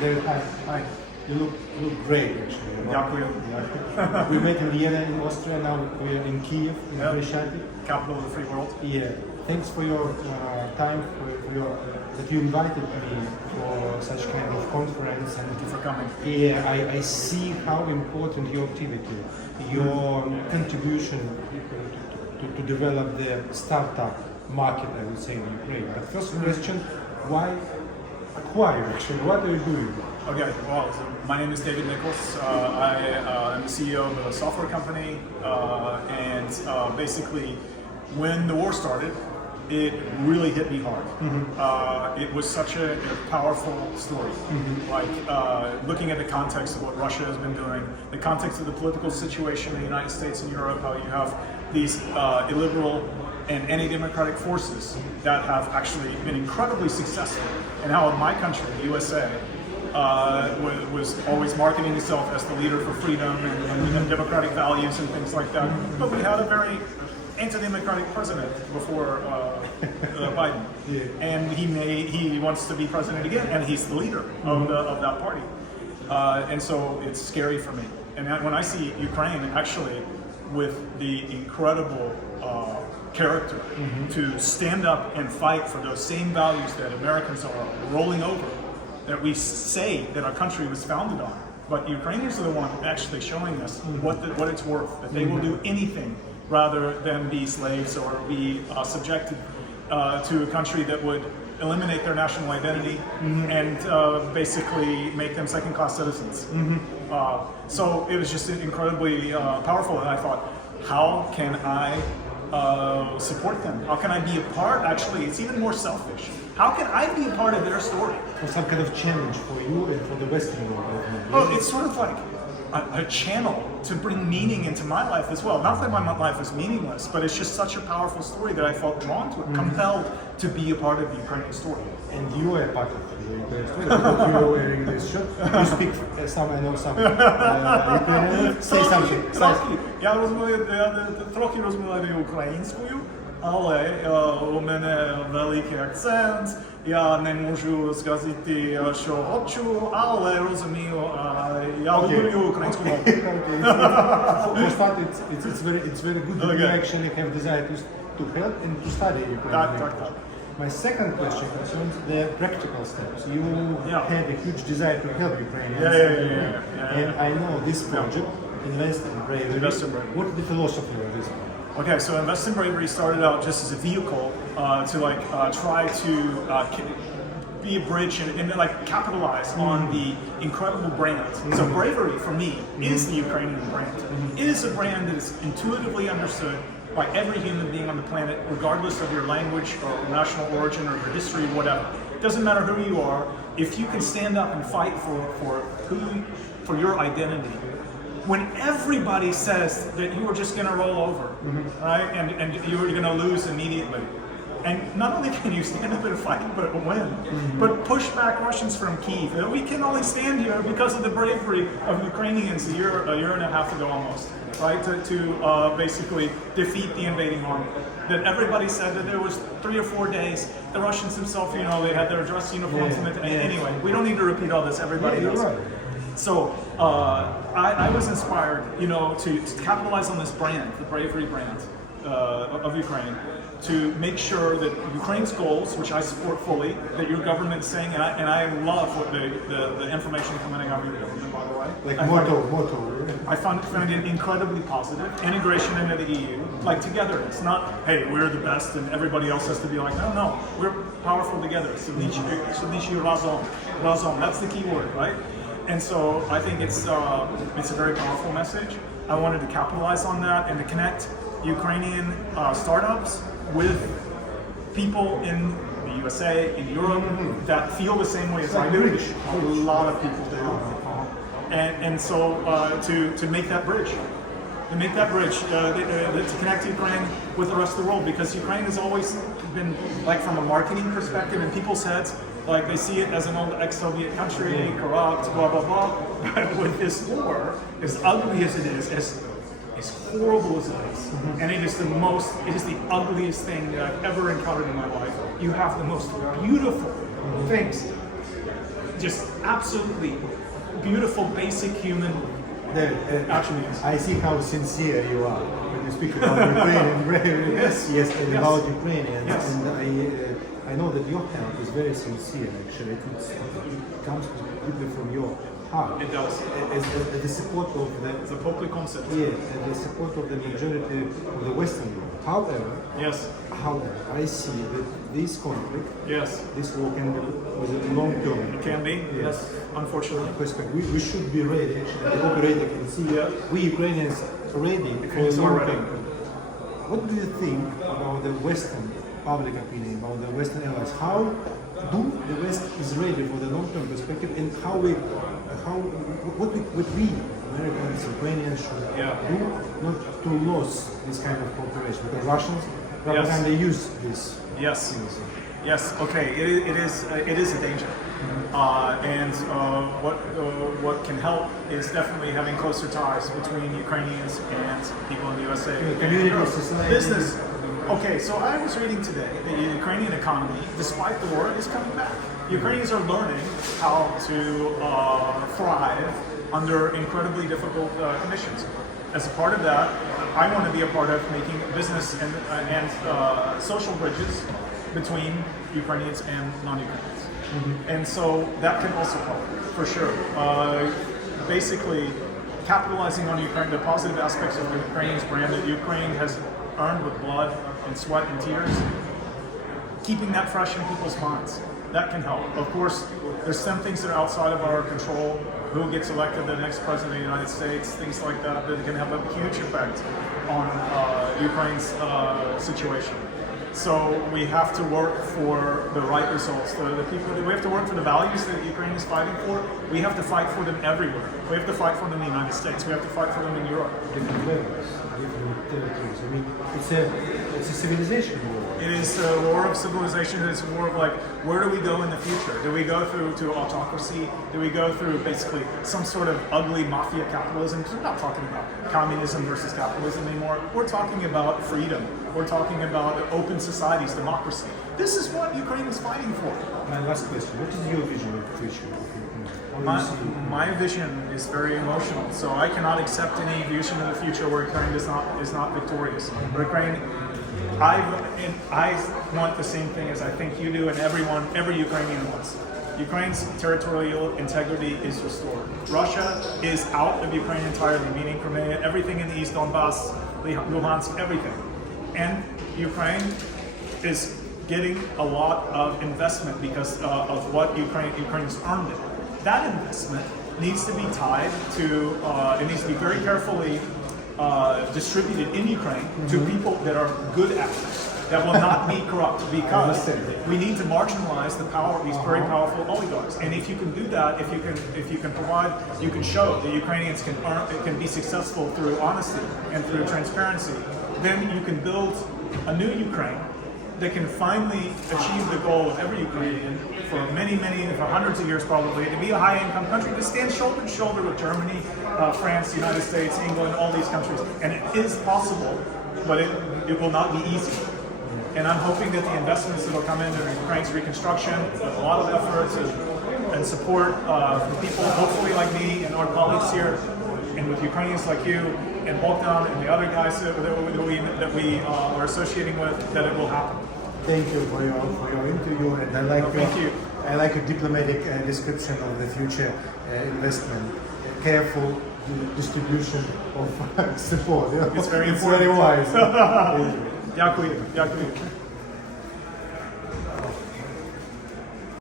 David, hi. You look great, actually. You know? Дякую. We met in Vienna, in Austria. Now we're in Kiev, in Krishati. Capital of the free world. Yeah. Thanks for your time, that you invited me for such kind of conference. And Thank you for coming. yeah, I see how important your activity, your contribution to develop the startup market, I would say, in Ukraine. But first question, why acquire actually? What are you doing? Okay, well, so my name is David Nichols. I am the CEO of a software company, and basically, when the war started, it really hit me hard. It was such a powerful story. Like looking at the context of what Russia has been doing, the context of the political situation in the United States and Europe, how you have these illiberal and anti-democratic forces that have actually been incredibly successful, and how my country, the USA, was always marketing itself as the leader for freedom and democratic values and things like that. But we had a very anti-democratic president before Biden, and he wants to be president again, and he's the leader of that party. And so it's scary for me. And when I see Ukraine actually with the incredible character to stand up and fight for those same values that Americans are rolling over, that we say that our country was founded on, but Ukrainians are the one actually showing us what it's worth, that they will do anything rather than be slaves or be subjected to a country that would eliminate their national identity and basically make them second-class citizens. So it was just incredibly powerful, and I thought, how can I support them? How can I be a part? Actually, it's even more selfish. How can I be a part of their story? Or some kind of challenge for you and for the Western world? Oh, it's sort of like a channel to bring meaning into my life as well. Not that my life is meaningless, but it's just such a powerful story that I felt drawn to it, compelled to be a part of the Ukrainian story. And you are part of the Ukrainian story because you are wearing this shirt. You speak some, I know some Ukrainian. Say something. Я трохи розмовляю українською, але у мене великий акцент. Я не можу сказати, що хочу, але розумію, я говорю українською мовою. For start, it's very good that you actually have desire to help and to study Ukrainian language. My second question concerns the practical steps. You had a huge desire to help Ukrainians. And I know this project, Invest in Bravery. What is the philosophy of this? Okay, so Invest in Bravery started out just as a vehicle to try to be a bridge and capitalize on the incredible brand. So bravery for me is the Ukrainian brand. It is a brand that is intuitively understood by every human being on the planet, regardless of your language or national origin or your history, whatever. It doesn't matter who you are. If you can stand up and fight for your identity, when everybody says that you are just going to roll over, right, and you're going to lose immediately, and not only can you stand up and fight, but win, but push back Russians from Kyiv. We can only stand here because of the bravery of Ukrainians a year and a half ago almost, right, to basically defeat the invading army. That everybody said that there was 3 or 4 days. The Russians themselves, they had their dress uniforms. Anyway, we don't need to repeat all this. Everybody knows. So I was inspired, to capitalize on this brand, the bravery brand of Ukraine, to make sure that Ukraine's goals, which I support fully, that your government is saying, and I love what the information coming out of your government, by the way. Like motto. I find it incredibly positive. Integration into the EU, like togetherness, not, hey, we're the best and everybody else has to be like, no, we're powerful together. Sunichi razom, that's the key word, right? And so I think it's a very powerful message. I wanted to capitalize on that and to connect Ukrainian startups with people in the USA, in Europe, that feel the same way as I do. A lot of people do. And so to make that bridge. To connect Ukraine with the rest of the world, because Ukraine has always been, like, from a marketing perspective in people's heads, like they see it as an old ex-Soviet country, corrupt, blah, blah, blah. But with this war, as ugly as it is, as horrible as it is, and it is the ugliest thing that I've ever encountered in my life, you have the most beautiful things. Just absolutely beautiful, basic human attributes. I see how sincere you are when you speak about Ukrainian. Yes, and about Ukrainians. Yes. And I know that your help is very sincere. Actually, it comes deeply from your heart. It does. As the support of the It's a popular concept. yes, and the support of the majority of the Western world. However, I see that this conflict, this war can be with a long term. It can be. Yes, unfortunately. Perspective. We should be ready. Actually, the operator can see. We Ukrainians are ready for Ukrainians long are ready. term. What do you think about the Western public opinion, about the Western allies? How do the West is ready for the long term perspective, and what we Americans, Ukrainians should do not to lose this kind of cooperation, because Russians propaganda use this. Yes. Okay. It is a danger, and what can help is definitely having closer ties between Ukrainians and people in the USA. Community, society. Business. Okay, so I was reading today that the Ukrainian economy, despite the war, is coming back. Ukrainians are learning how to thrive under incredibly difficult conditions. As a part of that, I want to be a part of making business and social bridges between Ukrainians and non-Ukrainians. And so that can also help, for sure. Basically, capitalizing on Ukraine, the positive aspects of the Ukrainians brand that Ukraine has earned with blood and sweat and tears, keeping that fresh in people's minds. That can help. Of course, there's some things that are outside of our control. Who gets elected the next president of the United States, things like that can have a huge effect on Ukraine's situation. So we have to work for the right results. The people, we have to work for the values that Ukraine is fighting for. We have to fight for them everywhere. We have to fight for them in the United States. We have to fight for them in Europe. Different levels, different territories. I mean, it's a civilization war. It is a war of civilization. It's a war of like, where do we go in the future? Do we go through to autocracy? Do we go through basically some sort of ugly mafia capitalism? Because we're not talking about communism versus capitalism anymore. We're talking about freedom. We're talking about open societies, democracy. This is what Ukraine is fighting for. My last question: what is your vision of the future of Ukraine? My vision is very emotional, so I cannot accept any vision of the future where Ukraine is not victorious. Ukraine, I want the same thing as I think you do, and every Ukrainian wants. Ukraine's territorial integrity is restored. Russia is out of Ukraine entirely, meaning Crimea, everything in the East, Donbass, Luhansk, everything. And Ukraine is getting a lot of investment because of what Ukraine's earned it. That investment needs to be tied to, it needs to be very carefully distributed in Ukraine to people that are good actors, that will not be corrupt, because we need to marginalize the power of these very powerful oligarchs. And if you can do that, if you can provide, you can show that Ukrainians can be successful through honesty and through transparency, then you can build a new Ukraine that can finally achieve the goal of every Ukrainian for for hundreds of years probably, to be a high-income country, to stand shoulder to shoulder with Germany, France, the United States, England, all these countries. And it is possible, but it will not be easy. And I'm hoping that the investments that will come into Ukraine's reconstruction, with a lot of efforts and support from people, hopefully like me and our colleagues here, and with Ukrainians like you, and Bogdan and the other guys that we are associating with, that it will happen. Thank you for your interview, and I like your diplomatic description of the future investment. Careful distribution of support. It's very important. It's very wise. Дякую.